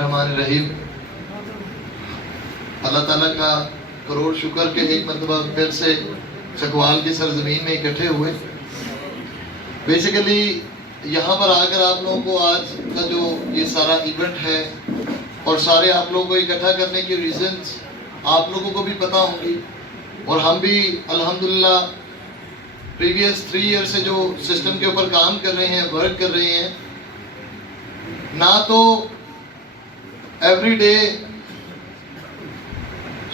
الرحمن الرحیم۔ اللہ تعالیٰ کا کروڑ شکر کہ ایک مرتبہ پھر سے چکوال کی سرزمین میں اکٹھے ہوئے۔ بیسیکلی یہاں پر آ کر آپ لوگوں کو آج کا جو یہ سارا ایونٹ ہے اور سارے آپ لوگوں کو اکٹھا کرنے کی ریزنز آپ لوگوں کو بھی پتہ ہوں گی، اور ہم بھی الحمدللہ پریویس 3 ایئر سے جو سسٹم کے اوپر کام کر رہے ہیں، ورک کر رہے ہیں، نہ تو ایوری ڈے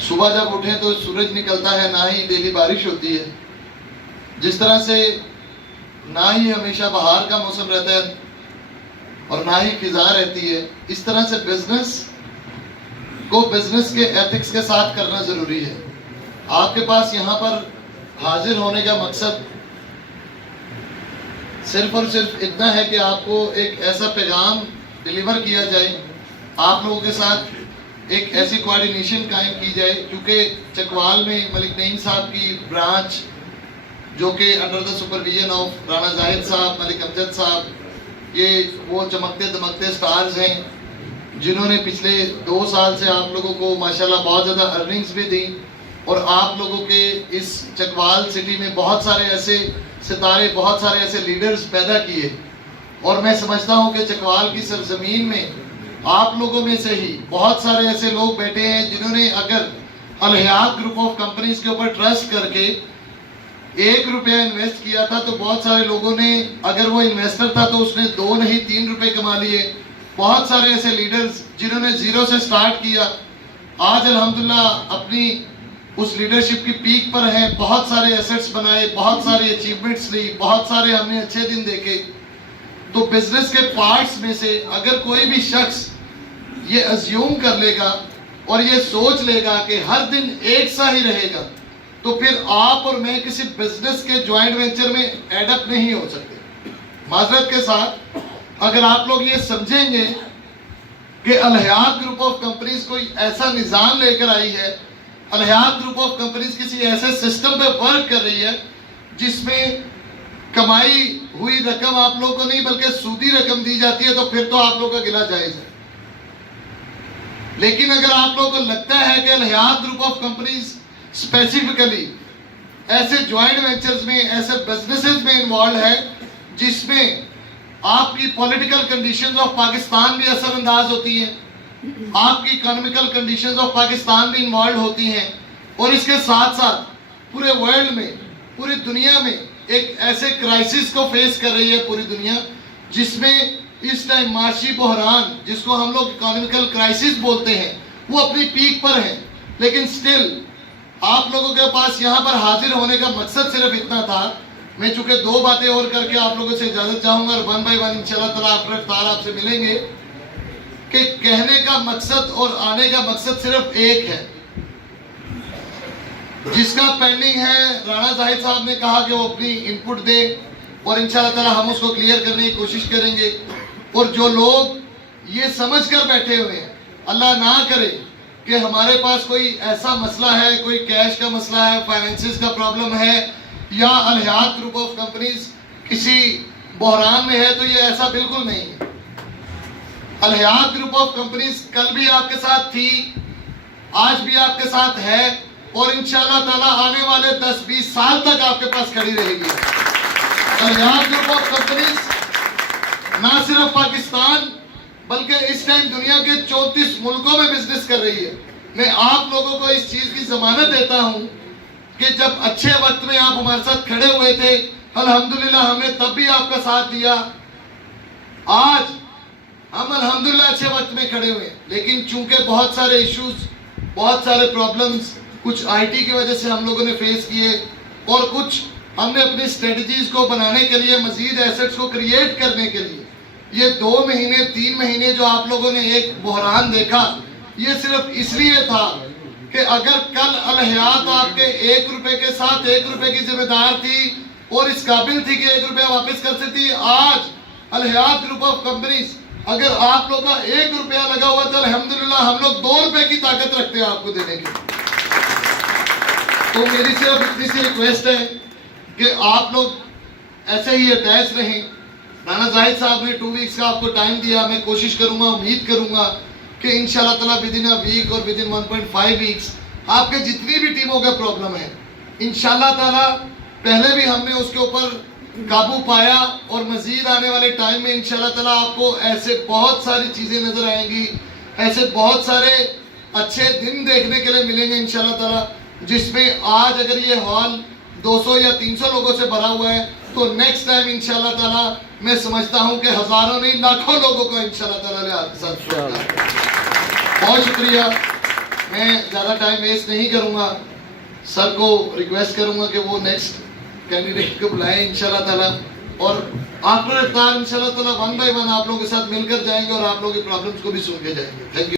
صبح جب اٹھیں تو سورج نکلتا ہے، نہ ہی ڈیلی بارش ہوتی ہے، جس طرح سے نہ ہی ہمیشہ بہار کا موسم رہتا ہے اور نہ ہی خزاں رہتی ہے، اس طرح سے بزنس کو بزنس کے ایتھکس کے ساتھ کرنا ضروری ہے۔ آپ کے پاس یہاں پر حاضر ہونے کا مقصد صرف اور صرف اتنا ہے کہ آپ کو ایک ایسا پیغام ڈیلیور کیا جائے، آپ لوگوں کے ساتھ ایک ایسی کوارڈینیشن قائم کی جائے، کیونکہ چکوال میں ملک نعیم صاحب کی برانچ جو کہ under the supervision of Rana Zahid صاحب، ملک امجد صاحب، یہ وہ چمکتے دمکتے سٹارز ہیں جنہوں نے پچھلے 2 سال سے آپ لوگوں کو ماشاءاللہ بہت زیادہ ارننگز بھی دی، اور آپ لوگوں کے اس چکوال سٹی میں بہت سارے ایسے ستارے، بہت سارے ایسے لیڈرز پیدا کیے۔ اور میں سمجھتا ہوں کہ چکوال کی سرزمین میں آپ لوگوں میں سے ہی بہت سارے ایسے لوگ بیٹھے ہیں جنہوں نے اگر الحیات گروپ آف کمپنیز کے اوپر ٹرسٹ کر کے 1 روپیہ انویسٹ کیا تھا، تو بہت سارے لوگوں نے، اگر وہ انویسٹر تھا تو اس نے 2 نہیں 3 روپے کما لیے۔ بہت سارے ایسے لیڈرز جنہوں نے زیرو سے سٹارٹ کیا، آج الحمدللہ اپنی اس لیڈرشپ کی پیک پر ہیں، بہت سارے ایسٹس بنائے، بہت سارے اچیومنٹس لی، بہت سارے ہم نے اچھے دن دیکھے۔ تو بزنس کے پارٹس میں سے اگر کوئی بھی شخص یہ ازیوم کر لے گا اور یہ سوچ لے گا کہ ہر دن ایک سا ہی رہے گا، تو پھر آپ اور میں کسی بزنس کے جوائنٹ وینچر میں ایڈ اپ نہیں ہو سکتے۔ معذرت کے ساتھ اگر آپ لوگ یہ سمجھیں گے کہ الحیات گروپ آف کمپنیز کوئی ایسا نظام لے کر آئی ہے، الحیات گروپ آف کمپنیز کسی ایسے سسٹم پہ ورک کر رہی ہے جس میں کمائی ہوئی رقم آپ لوگوں کو نہیں بلکہ سودی رقم دی جاتی ہے، تو پھر تو آپ لوگوں کا گلہ جائز ہے۔ لیکن اگر آپ لوگوں کو لگتا ہے کہ الحیات گروپ آف کمپنیز اسپیسیفکلی ایسے جوائنٹ وینچرز میں، ایسے بزنسز میں انوالو ہے جس میں آپ کی پولیٹیکل کنڈیشنز آف پاکستان بھی اثر انداز ہوتی ہیں، آپ کی اکنامیکل کنڈیشنز آف پاکستان بھی انوالو ہوتی ہیں، اور اس کے ساتھ ساتھ پورے ورلڈ میں، پوری دنیا میں ایک ایسے کرائسس کو فیس کر رہی ہے پوری دنیا، جس میں اس ٹائم معاشی بحران، جس کو ہم لوگ اکنامیکل کرائسس بولتے ہیں، وہ اپنی پیک پر ہے۔ لیکن سٹل آپ لوگوں کے پاس یہاں پر حاضر ہونے کا مقصد صرف اتنا تھا۔ میں چونکہ 2 باتیں اور کر کے آپ لوگوں سے اجازت چاہوں گا، اور 1 بائی 1 انشاءاللہ تعالیٰ افطار آپ سے ملیں گے، کہ کہنے کا مقصد اور آنے کا مقصد صرف ایک ہے۔ جس کا پینڈنگ ہے، رانا زاہد صاحب نے کہا کہ وہ اپنی انپٹ دے، اور انشاءاللہ تعالیٰ ہم اس کو کلیئر کرنے کی کوشش کریں گے۔ اور جو لوگ یہ سمجھ کر بیٹھے ہوئے ہیں، اللہ نہ کرے کہ ہمارے پاس کوئی ایسا مسئلہ ہے، کوئی کیش کا مسئلہ ہے، فائنینسز کا پرابلم ہے، یا الحیات گروپ آف کمپنیز کسی بحران میں ہے، تو یہ ایسا بالکل نہیں ہے۔ الحیات گروپ آف کمپنیز کل بھی آپ کے ساتھ تھی، آج بھی آپ کے ساتھ ہے، اور انشاءاللہ تعالیٰ آنے والے 10-20 سال تک آپ کے پاس کھڑی رہے گی۔ الحیات گروپ آف کمپنیز نہ صرف پاکستان بلکہ اس ٹائم دنیا کے 34 ملکوں میں بزنس کر رہی ہے۔ میں آپ لوگوں کو اس چیز کی ضمانت دیتا ہوں کہ جب اچھے وقت میں آپ ہمارے ساتھ کھڑے ہوئے تھے، الحمدللہ ہم نے تب بھی آپ کا ساتھ دیا، آج ہم الحمدللہ اچھے وقت میں کھڑے ہوئے، لیکن چونکہ بہت سارے ایشوز، بہت سارے پرابلمز کچھ آئی ٹی کی وجہ سے ہم لوگوں نے فیس کیے، اور کچھ ہم نے اپنی اسٹریٹجیز کو بنانے کے لیے، مزید ایسٹس کو کریٹ کرنے کے لیے، یہ 2 مہینے 3 مہینے جو آپ لوگوں نے ایک بحران دیکھا، یہ صرف اس لیے تھا کہ اگر کل الحیات آپ کے 1 روپے کے ساتھ 1 روپے کی ذمہ دار تھی اور اس قابل تھی کہ 1 روپیہ واپس کر سکتی، آج الحیات گروپ آف کمپنیز اگر آپ لوگ کا 1 روپیہ لگا ہوا تو الحمدللہ ہم لوگ 2 روپے کی طاقت رکھتے ہیں آپ کو دینے کی۔ تو میری صرف اتنی سی ریکویسٹ ہے کہ آپ لوگ ایسے ہی اٹیچ رہیں۔ رانا زاہد صاحب نے 2 ویکس کا آپ کو ٹائم دیا، میں کوشش کروں گا، امید کروں گا کہ انشاءاللہ تعالیٰ ودن اے ویک اور ودن 1.5 ویکس آپ کے جتنی بھی ٹیموں کا پرابلم ہے انشاءاللہ تعالیٰ پہلے بھی ہم نے اس کے اوپر قابو پایا اور مزید آنے والے ٹائم میں انشاءاللہ تعالیٰ آپ کو ایسے بہت ساری چیزیں نظر آئیں گی، ایسے بہت سارے اچھے دن دیکھنے کے لیے ملیں گے انشاءاللہ تعالیٰ، جس میں آج اگر یہ ہال 200 یا 300 لوگوں سے بھرا ہوا ہے تو نیکسٹ ٹائم انشاءاللہ تعالیٰ میں سمجھتا ہوں کہ ہزاروں نہیں لاکھوں لوگوں کو انشاءاللہ تعالیٰ لے آپ کے ساتھ بہت شکریہ. میں زیادہ ٹائم ویسٹ نہیں کروں گا، سر کو ریکویسٹ کروں گا کہ وہ نیکسٹ کینڈیڈیٹ کو بلائیں انشاءاللہ تعالیٰ، اور آفٹر افطار انشاءاللہ تعالیٰ 1 بائی 1 آپ لوگوں کے ساتھ مل کر جائیں گے اور آپ لوگوں کی پرابلمس کو بھی سن کے جائیں گے. Thank you.